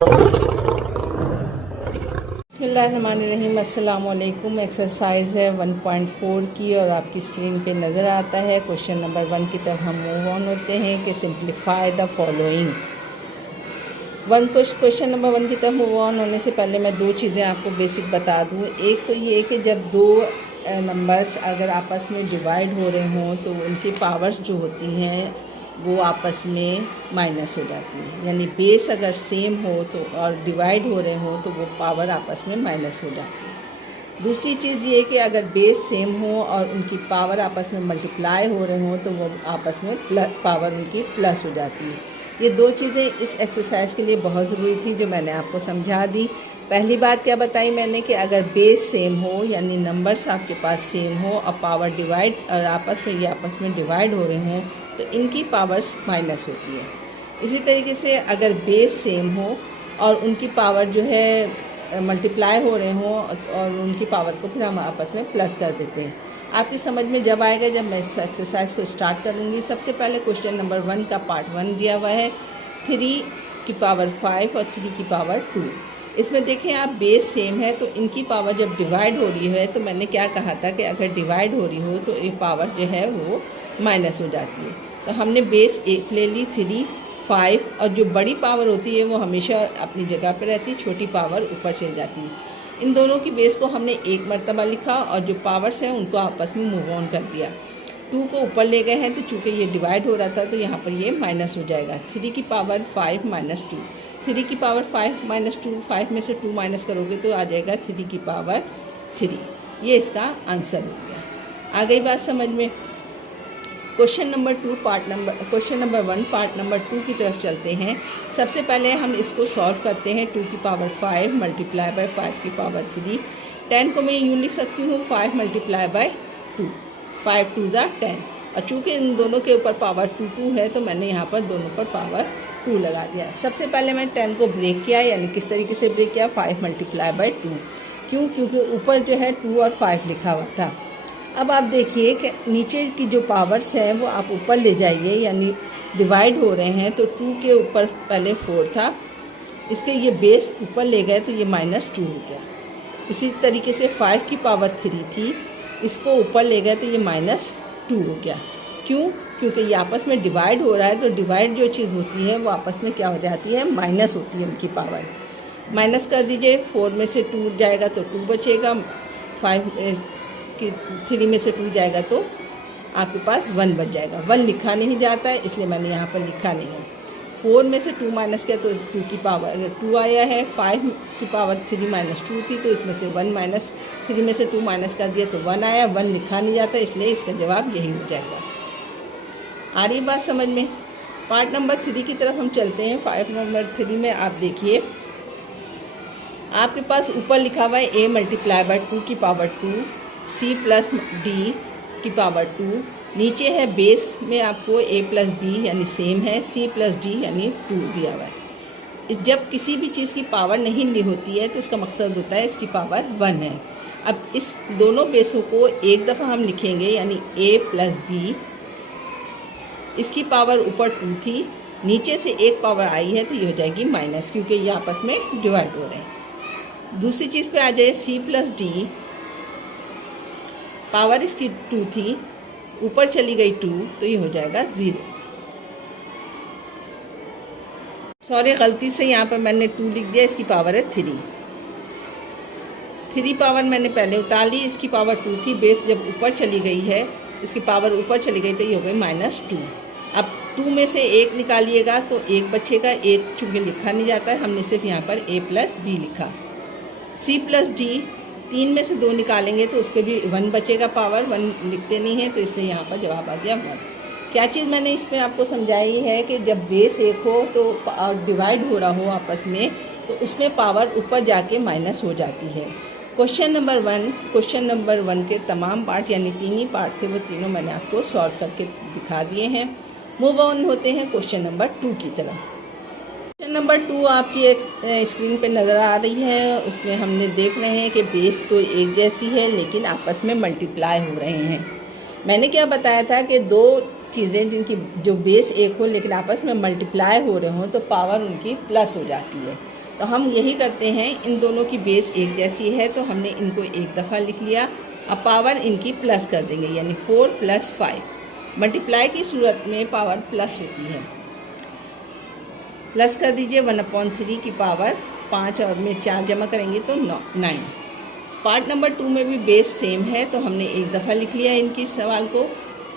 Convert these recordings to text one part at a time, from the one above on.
बिस्मिल्लाहिर्रहमानिर्रहीम। अस्सलाम वालेकुम। एक्सरसाइज है 1.4 की और आपकी स्क्रीन पे नज़र आता है। क्वेश्चन नंबर 1 की तरफ हम मूव ऑन होते हैं कि simplify the following. Question number 1 की तरफ मूव ऑन होने से पहले मैं दो चीज़ें आपको बेसिक बता दूँ। एक तो ये कि जब दो नंबर्स अगर आपस में डिवाइड हो रहे हों तो उनकी पावर्स जो होती हैं वो आपस में माइनस हो जाती है। यानी बेस अगर सेम हो तो और डिवाइड हो रहे हो तो वो पावर आपस में माइनस हो जाती है। दूसरी चीज़ ये कि अगर बेस सेम हो और उनकी पावर आपस में मल्टीप्लाई हो रहे हों तो वो आपस में पावर उनकी प्लस हो जाती है। ये दो चीज़ें इस एक्सरसाइज के लिए बहुत ज़रूरी थी जो मैंने आपको समझा दी। पहली बात क्या बताई मैंने कि अगर बेस सेम हो यानी नंबर्स आपके पास सेम हो और पावर डिवाइड और आपस में डिवाइड हो रहे हों तो इनकी पावर्स माइनस होती है। इसी तरीके से अगर बेस सेम हो और उनकी पावर जो है मल्टीप्लाई हो रहे हों और उनकी पावर को फिर हम आपस में प्लस कर देते हैं। आपकी समझ में जब आएगा जब मैं इस एक्सरसाइज को स्टार्ट करूँगी। सबसे पहले क्वेश्चन नंबर 1 का पार्ट 1 दिया हुआ है 3 की पावर 5 और 3 की पावर 2। इसमें देखें आप बेस सेम है तो इनकी पावर जब डिवाइड हो रही है तो मैंने क्या कहा था कि अगर डिवाइड हो रही हो तो ये पावर जो है वो माइनस हो जाती है। तो हमने बेस 1 ले ली 3, 5 और जो बड़ी पावर होती है वो हमेशा अपनी जगह पर रहती है, छोटी पावर ऊपर चल जाती है। इन दोनों की बेस को हमने एक मरतबा लिखा और जो पावर्स हैं उनको आपस में मूव ऑन कर दिया। 2 को ऊपर ले गए हैं तो चूँकि ये डिवाइड हो रहा था तो यहाँ पर ये माइनस हो जाएगा। 3 की पावर 5 माइनस 2, 3 की पावर 5 माइनस 2, 5 में से 2 माइनस करोगे तो आ जाएगा 3 की पावर 3। ये इसका आंसर हो गया। आ गई बात समझ में। क्वेश्चन नंबर 1 पार्ट नंबर 2 की तरफ चलते हैं। सबसे पहले हम इसको सॉल्व करते हैं। 2 की पावर 5 मल्टीप्लाई बाय 5 की पावर 3। 10 को मैं यूँ लिख सकती हूँ 5 मल्टीप्लाई बाय 2, 5 2 ज़ा 10। और चूँकि इन दोनों के ऊपर पावर 2 2 है तो मैंने यहाँ पर दोनों पर पावर 2 लगा दिया। सबसे पहले मैं 10 को ब्रेक किया, यानी किस तरीके से ब्रेक किया, 5 मल्टीप्लाई बाय 2। क्यों? क्योंकि ऊपर जो है 2 और 5 लिखा हुआ था। अब आप देखिए कि नीचे की जो पावर्स हैं वो आप ऊपर ले जाइए, यानी डिवाइड हो रहे हैं तो 2 के ऊपर पहले 4 था, इसके ये बेस ऊपर ले गए तो ये -2 हो गया। इसी तरीके से 5 की पावर 3 थी, इसको ऊपर ले गए तो ये -2 हो गया। क्यों? क्योंकि ये आपस में डिवाइड हो रहा है तो डिवाइड जो चीज़ होती है वो आपस में क्या हो जाती है, माइनस होती है उनकी पावर। माइनस कर दीजिए, 4 में से 2 जाएगा तो 2 बचेगा, 5 कि 3 में से 2 जाएगा तो आपके पास 1 बच जाएगा। 1 लिखा नहीं जाता है इसलिए मैंने यहाँ पर लिखा नहीं है। 4 में से 2 माइनस किया तो 2 की पावर 2 आया है। 5 की पावर 3 माइनस 2 थी तो इसमें से 1 माइनस 3 में से 2 माइनस कर दिया तो 1 आया। 1 लिखा नहीं जाता इसलिए इसका जवाब यही हो जाएगा। आ रही बात समझ में। पार्ट नंबर 3 की तरफ हम चलते हैं। पार्ट नंबर 3 में आप देखिए आपके पास ऊपर लिखा हुआ है a मल्टीप्लाई बाय 2 की पावर 2, c प्लस डी की पावर 2। नीचे है बेस में आपको a प्लस बी यानी सेम है, c प्लस डी यानी 2 दिया हुआ है। जब किसी भी चीज़ की पावर नहीं ली होती है तो इसका मकसद होता है इसकी पावर 1 है। अब इस दोनों बेसों को एक दफ़ा हम लिखेंगे, यानी a प्लस बी, इसकी पावर ऊपर 2 थी, नीचे से एक पावर आई है तो ये हो जाएगी माइनस, क्योंकि ये आपस में डिवाइड हो रहे हैं। दूसरी चीज़ पे आ जाए c प्लस डी, पावर इसकी 2 थी, ऊपर चली गई 2 तो ये हो जाएगा 0। सॉरी, गलती से यहाँ पर मैंने 2 लिख दिया, इसकी पावर है 3 पावर मैंने पहले उतार ली। इसकी पावर 2 थी, बेस जब ऊपर चली गई है, इसकी पावर ऊपर चली गई तो ये हो गई -2। अब 2 में से 1 निकालिएगा तो 1 बचेगा। 1 चूँकि लिखा नहीं जाता है हमने सिर्फ यहाँ पर a प्लस बी लिखा। c प्लस डी, 3 में से 2 निकालेंगे तो उसके भी 1 बचेगा, पावर 1 लिखते नहीं है तो इसलिए यहाँ पर जवाब आ गया 1। क्या चीज़ मैंने इसमें आपको समझाई है कि जब बेस एक हो तो डिवाइड हो रहा हो आपस में तो उसमें पावर ऊपर जाके माइनस हो जाती है। क्वेश्चन नंबर 1 के तमाम पार्ट यानी 3 ही पार्ट थे वो तीनों मैंने आपको सॉल्व करके दिखा दिए हैं। मूव ऑन होते हैं क्वेश्चन नंबर 2 की तरफ। क्वेश्चन नंबर 2 आपकी एक स्क्रीन पे नज़र आ रही है। उसमें हमने देख रहे हैं कि बेस तो एक जैसी है लेकिन आपस में मल्टीप्लाई हो रहे हैं। मैंने क्या बताया था कि दो चीज़ें जिनकी जो बेस एक हो लेकिन आपस में मल्टीप्लाई हो रहे हों तो पावर उनकी प्लस हो जाती है। तो हम यही करते हैं, इन दोनों की बेस एक जैसी है तो हमने इनको एक दफ़ा लिख लिया। अब पावर इनकी प्लस कर देंगे, यानी 4 + 5। मल्टीप्लाई की सूरत में पावर प्लस होती है। प्लस कर दीजिए 1/3 की पावर 5 और में 4 जमा करेंगे तो 9। पार्ट नंबर 2 में भी बेस सेम है तो हमने एक दफ़ा लिख लिया इनकी सवाल को।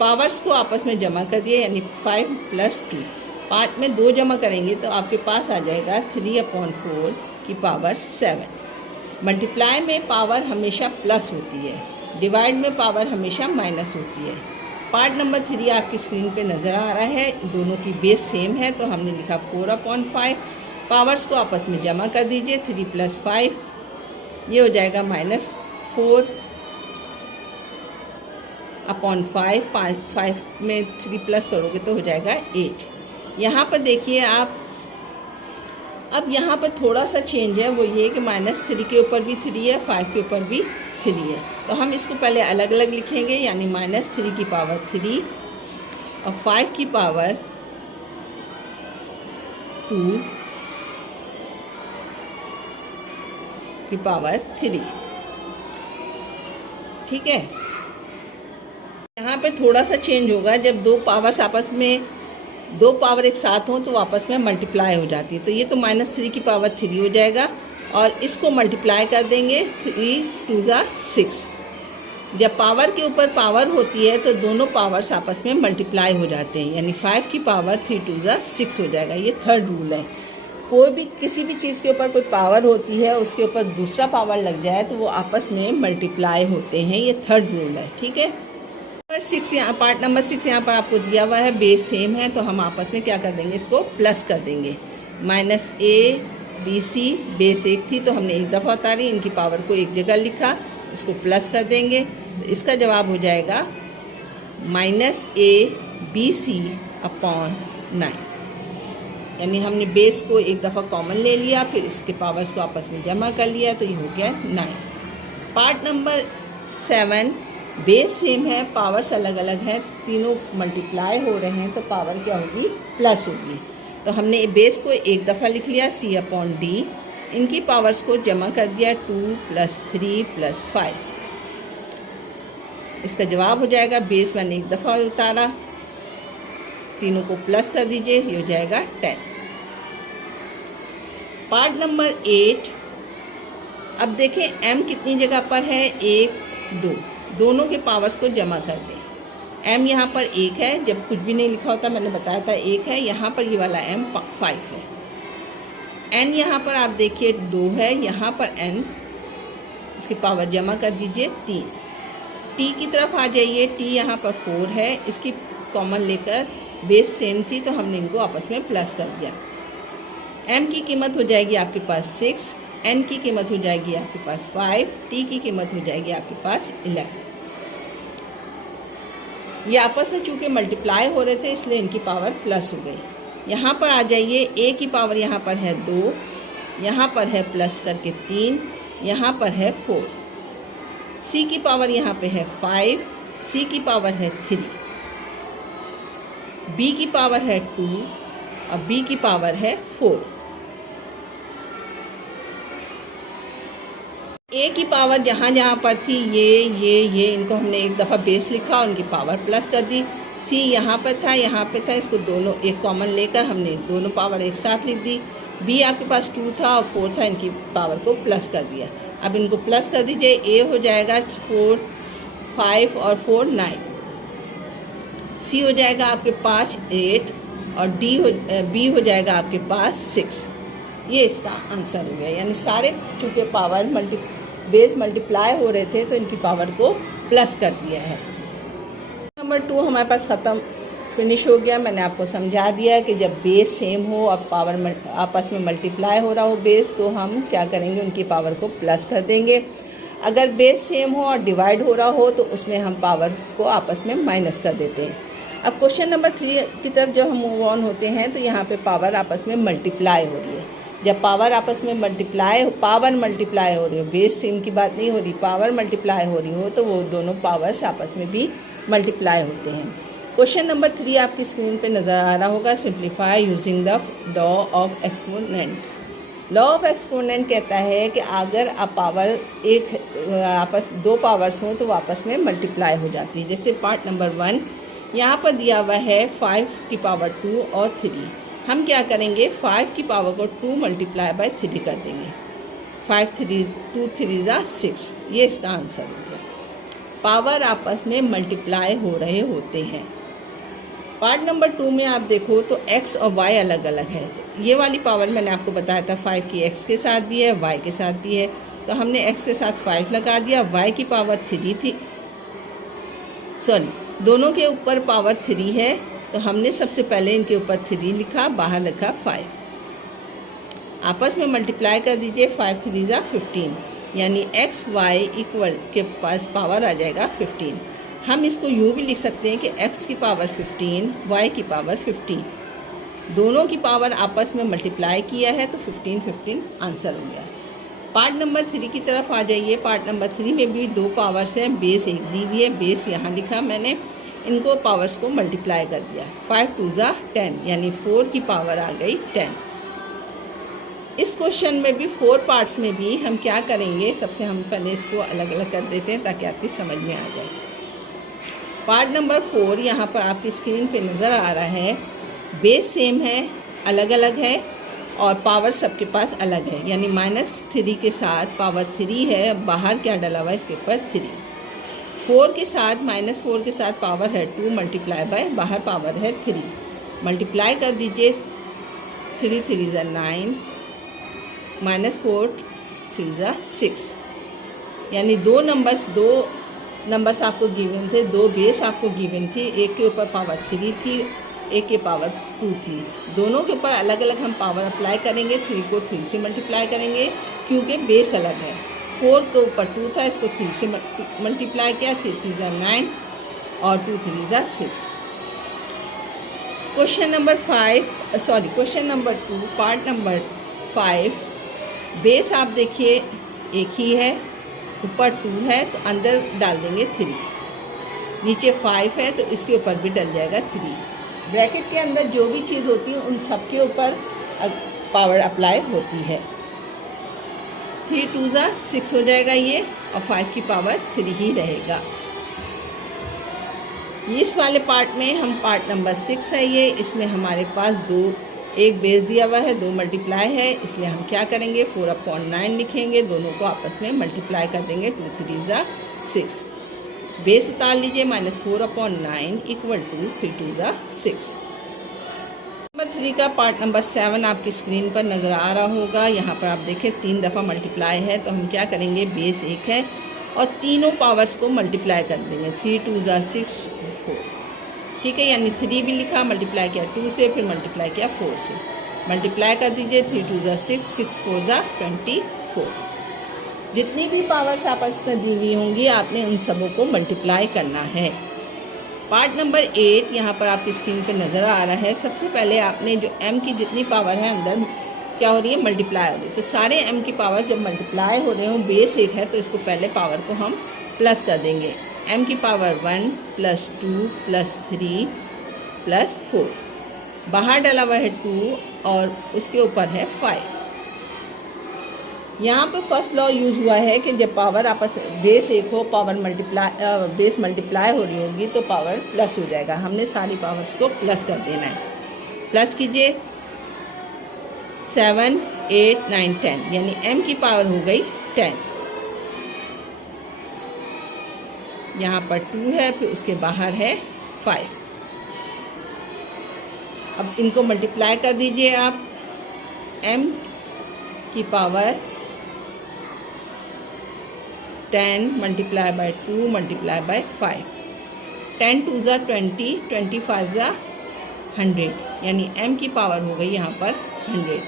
पावर्स को आपस में जमा कर दिया, यानी 5 + 2। पार्ट में 2 जमा करेंगे तो आपके पास आ जाएगा 3/4 की पावर 7। मल्टीप्लाई में पावर हमेशा प्लस होती है, डिवाइड में पावर हमेशा माइनस होती है। पार्ट नंबर 3 आपकी स्क्रीन पे नज़र आ रहा है, दोनों की बेस सेम है तो हमने लिखा 4/5। पावर्स को आपस में जमा कर दीजिए, 3 + 5 ये हो जाएगा -4/5। 5 में 3 प्लस करोगे तो हो जाएगा 8। यहाँ पर देखिए आप, अब यहाँ पर थोड़ा सा चेंज है, वो ये कि -3 के ऊपर भी 3 है, 5 के ऊपर भी 3 है। तो हम इसको पहले अलग अलग लिखेंगे, यानी -3 की पावर 3 और 5 की पावर 2 की पावर 3। ठीक है, यहाँ पे थोड़ा सा चेंज होगा, जब दो पावर्स आपस में, दो पावर एक साथ हों तो आपस में मल्टीप्लाई हो जाती है। तो ये तो -3 की पावर 3 हो जाएगा और इसको मल्टीप्लाई कर देंगे, 3 × 2 = 6। जब पावर के ऊपर पावर होती है तो दोनों पावर्स आपस में मल्टीप्लाई हो जाते हैं, यानी 5 की पावर 3 × 2 = 6 हो जाएगा। ये थर्ड रूल है। कोई भी किसी भी चीज़ के ऊपर कोई पावर होती है, उसके ऊपर दूसरा पावर लग जाए तो वो आपस में मल्टीप्लाई होते हैं, ये थर्ड रूल है। ठीक है, पार्ट नंबर 6 यहाँ पर आपको दिया हुआ है, बेस सेम है तो हम आपस में क्या कर देंगे, इसको प्लस कर देंगे। -a/bc बेस 1 थी तो हमने एक दफ़ा उतारी, इनकी पावर को एक जगह लिखा, इसको प्लस कर देंगे तो इसका जवाब हो जाएगा -abc/9। यानी हमने बेस को एक दफ़ा कॉमन ले लिया, फिर इसके पावर्स को आपस में जमा कर लिया तो ये हो गया 9। पार्ट नंबर 7 बेस सेम है, पावर्स अलग अलग हैं, तीनों मल्टीप्लाई हो रहे हैं तो पावर क्या होगी, प्लस होगी। तो हमने बेस को एक दफ़ा लिख लिया C/D, इनकी पावर्स को जमा कर दिया 2 + 3 + 5। इसका जवाब हो जाएगा, बेस मैंने एक दफ़ा उतारा, तीनों को प्लस कर दीजिए, ये हो जाएगा 10। पार्ट नंबर 8, अब देखें m कितनी जगह पर है, 1 2, दोनों के पावर्स को जमा कर दें। m यहाँ पर 1 है, जब कुछ भी नहीं लिखा होता मैंने बताया था 1 है, यहाँ पर ये वाला m 5 है। n यहाँ पर आप देखिए 2 है, यहाँ पर n, इसकी पावर जमा कर दीजिए 3। t की तरफ आ जाइए, t यहाँ पर 4 है, इसकी कॉमन लेकर बेस सेम थी तो हमने इनको आपस में प्लस कर दिया। m की कीमत हो जाएगी आपके पास 6, n की कीमत हो जाएगी आपके पास 5, t की कीमत हो जाएगी आपके पास 11। ये आपस में चूँकि मल्टीप्लाई हो रहे थे इसलिए इनकी पावर प्लस हो गई। यहाँ पर आ जाइए, a की पावर यहाँ पर है 2, यहाँ पर है प्लस करके 3, यहाँ पर है 4। c की पावर यहाँ पे है 5, c की पावर है 3, b की पावर है 2 और b की पावर है 4। a की पावर जहाँ जहाँ पर थी ये इनको हमने एक दफ़ा बेस लिखा और उनकी पावर प्लस कर दी। c यहाँ पर था, यहाँ पे था, इसको दोनों एक कॉमन लेकर हमने दोनों पावर एक साथ लिख दी। b आपके पास 2 था और 4 था, इनकी पावर को प्लस कर दिया। अब इनको प्लस कर दीजिए, a हो जाएगा 4 5 और 4 9, c हो जाएगा आपके पास 8 और b हो जाएगा आपके पास 6। ये इसका आंसर हो गया। यानी सारे चूँकि पावर बेस मल्टीप्लाई हो रहे थे तो इनकी पावर को प्लस कर दिया है। नंबर 2 हमारे पास ख़त्म, फिनिश हो गया। मैंने आपको समझा दिया कि जब बेस सेम हो और पावर आपस में मल्टीप्लाई हो रहा हो बेस, तो हम क्या करेंगे, उनकी पावर को प्लस कर देंगे। अगर बेस सेम हो और डिवाइड हो रहा हो तो उसमें हम पावर्स को आपस में माइनस कर देते हैं। अब क्वेश्चन नंबर 3 की तरफ जब हम मूव ऑन होते हैं तो यहाँ पे पावर आपस में मल्टीप्लाई हो रही है। जब पावर आपस में पावर मल्टीप्लाई हो रही हो, बेस सेम की बात नहीं हो रही, पावर मल्टीप्लाई हो रही हो तो वो दोनों पावर्स आपस में भी मल्टीप्लाई होते हैं। क्वेश्चन नंबर 3 आपकी स्क्रीन पे नज़र आ रहा होगा। Simplify using the law of exponent. Law of exponent कहता है कि अगर आप पावर दो पावर्स हों तो वो आपस में मल्टीप्लाई हो जाती है। जैसे पार्ट नंबर 1 यहाँ पर दिया हुआ है 5 की पावर 2 और 3। हम क्या करेंगे, 5 की पावर को 2 मल्टीप्लाई बाय 3 कर देंगे। 2 3 ज़ा 6, ये इसका आंसर हो गया। पावर आपस में मल्टीप्लाई हो रहे होते हैं। पार्ट नंबर 2 में आप देखो तो x और y अलग अलग है। तो ये वाली पावर मैंने आपको बताया था 5 की x के साथ भी है, y के साथ भी है। तो हमने x के साथ 5 लगा दिया, y की पावर 3 थी, दोनों के ऊपर पावर 3 है, तो हमने सबसे पहले इनके ऊपर 3 लिखा, बाहर लिखा 5। आपस में मल्टीप्लाई कर दीजिए, 5 3 ज़ा 15, यानी x y इक्वल के पास पावर आ जाएगा 15। हम इसको यूँ भी लिख सकते हैं कि x की पावर 15, y की पावर 15, दोनों की पावर आपस में मल्टीप्लाई किया है तो 15 15 आंसर हो गया। पार्ट नंबर 3 की तरफ आ जाइए। पार्ट नंबर 3 में भी दो पावर्स हैं, बेस एक दी हुई है, बेस यहाँ लिखा मैंने, इनको पावर्स को मल्टीप्लाई कर दिया। 5 2 ज़ा 10, यानी 4 की पावर आ गई 10। इस क्वेश्चन में भी 4 पार्ट्स में भी हम क्या करेंगे, सबसे हम पहले इसको अलग अलग कर देते हैं ताकि आपकी समझ में आ जाए। पार्ट नंबर 4 यहाँ पर आपकी स्क्रीन पे नज़र आ रहा है। बेस सेम है, अलग अलग है और पावर सबके पास अलग है, यानी -3 के साथ पावर 3 है, बाहर क्या डला हुआ है इसके ऊपर 3। 4 के साथ -4 के साथ पावर है 2 मल्टीप्लाई बाय, बाहर पावर है 3, मल्टीप्लाई कर दीजिए। 3 3 ज़ा 9, -4 3 ज़ा 6, यानी दो नंबर्स आपको गिवन थे, दो बेस आपको गिवन थी, एक के ऊपर पावर 3 थी, एक के पावर 2 थी। दोनों के ऊपर अलग अलग हम पावर अप्लाई करेंगे। 3 को 3 से मल्टीप्लाई करेंगे क्योंकि बेस अलग है। 4 के ऊपर 2 था, इसको 3 से मल्टीप्लाई किया, 3 3 ज़ा 9 और 2 3 ज़ा 6। Question number 2 part number 5, base आप देखिए एक ही है, ऊपर 2 है तो अंदर डाल देंगे 3, नीचे 5 है तो इसके ऊपर भी डल जाएगा 3। ब्रैकेट के अंदर जो भी चीज़ होती है उन सब के ऊपर पावर अप्लाई होती है। 3 2 ज़ा 6 हो जाएगा ये, और 5 की पावर 3 ही रहेगा। इस वाले पार्ट में हम पार्ट नंबर 6 है ये, इसमें हमारे पास एक बेस दिया हुआ है, 2 मल्टीप्लाई है, इसलिए हम क्या करेंगे 4/9 लिखेंगे, दोनों को आपस में मल्टीप्लाई कर देंगे। 2 3 ज़ा 6, बेस उतार लीजिए, -4/9 इक्वल टू 3 2 ज़ा 6। नंबर 3 का पार्ट नंबर 7 आपकी स्क्रीन पर नज़र आ रहा होगा। यहाँ पर आप देखें 3 दफ़ा मल्टीप्लाई है, तो हम क्या करेंगे, बेस एक है और तीनों पावर्स को मल्टीप्लाई कर देंगे। 3 2 ज़ा 6 4, ठीक है, यानी 3 भी लिखा, मल्टीप्लाई किया 2 से, फिर मल्टीप्लाई किया 4 से, मल्टीप्लाई कर दीजिए। 3 2 ज़ा 6, 6 4 ज़ा 24। जितनी भी पावर्स आपस में दी हुई होंगी आपने उन सबों को मल्टीप्लाई करना है। पार्ट नंबर 8 यहाँ पर आपकी स्क्रीन पे नज़र आ रहा है। सबसे पहले आपने जो m की जितनी पावर है अंदर क्या हो रही है, मल्टीप्लाई हो रही है, तो सारे m की पावर जब मल्टीप्लाई हो रहे हों, बेस एक है तो इसको पहले पावर को हम प्लस कर देंगे। m की पावर 1 + 2 + 3 + 4, बाहर डला हुआ है 2 और उसके ऊपर है 5। यहाँ पे फर्स्ट लॉ यूज़ हुआ है कि जब पावर आपस बेस एक हो, बेस मल्टीप्लाई हो रही होगी तो पावर प्लस हो जाएगा। हमने सारी पावर्स को प्लस कर देना है। प्लस कीजिए, 7 8 9 10, यानी m की पावर हो गई 10। यहाँ पर 2 है, फिर उसके बाहर है 5। अब इनको मल्टीप्लाई कर दीजिए आप। m की power 10 multiply by 2 multiply by 5, 10 2 ज़ा 20, 25 ज़ा 100, यानी m की पावर हो गई यहाँ पर 100।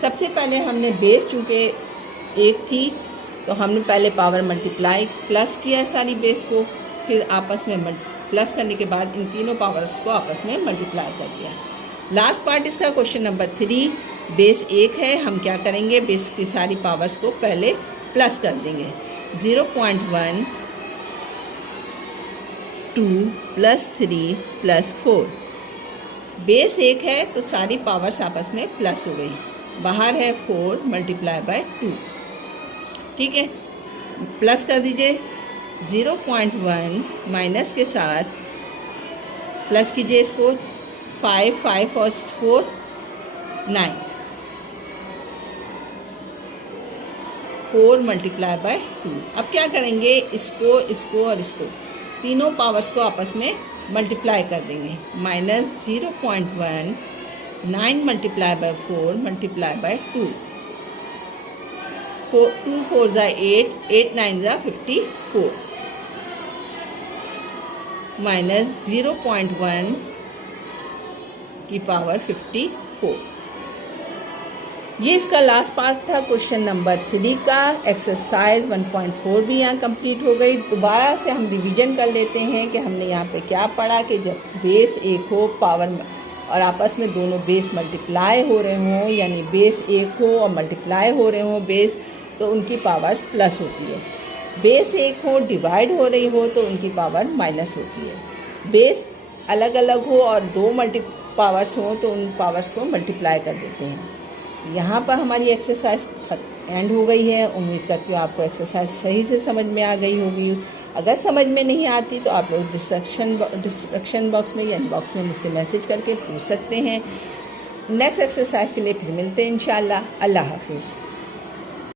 सबसे पहले हमने बेस चूँकि एक थी तो हमने पहले पावर मल्टीप्लाई प्लस किया है सारी बेस को, फिर आपस में प्लस करने के बाद इन तीनों पावर्स को आपस में मल्टीप्लाई कर दिया। लास्ट पार्ट इसका क्वेश्चन नंबर 3, बेस एक है, हम क्या करेंगे, बेस की सारी पावर्स को पहले प्लस कर देंगे। 0.1 2 + 3 + 4, बेस एक है तो सारी पावर्स आपस में प्लस हो गई। बाहर है 4 मल्टीप्लाई बाय 2, ठीक है। प्लस कर दीजिए 0.1 माइनस के साथ प्लस कीजिए इसको 5 5 और 4 9, 4 मल्टीप्लाई बाय 2। अब क्या करेंगे, इसको और इसको तीनों पावर्स को आपस में मल्टीप्लाई कर देंगे। Minus 0.1 9 multiply by 4 multiply by 2, 2 4 ज़ा 8, 8 9 ज़ा 54, माइनस 0.1 की पावर 54। ये इसका लास्ट पार्ट था क्वेश्चन नंबर 3 का। एक्सरसाइज 1.4 भी यहाँ कंप्लीट हो गई। दोबारा से हम रिवीजन कर लेते हैं कि हमने यहाँ पे क्या पढ़ा कि जब बेस एक हो पावर और आपस में दोनों बेस मल्टीप्लाई हो रहे हों, यानी बेस एक हो और मल्टीप्लाई हो रहे हों बेस, तो उनकी पावर्स प्लस होती है। बेस एक हो डिवाइड हो रही हो तो उनकी पावर माइनस होती है। बेस अलग अलग हो और दो पावर्स हो तो उन पावर्स को मल्टीप्लाई कर देते हैं। यहाँ पर हमारी एक्सरसाइज एंड हो गई है। उम्मीद करती हूँ आपको एक्सरसाइज सही से समझ में आ गई होगी। अगर समझ में नहीं आती तो आप लोग डिस्क्रिप्शन बॉक्स में या इनबॉक्स में मुझसे मैसेज करके पूछ सकते हैं। नेक्स्ट एक्सरसाइज के लिए फिर मिलते हैं इंशाल्लाह। अल्लाह हाफिज़।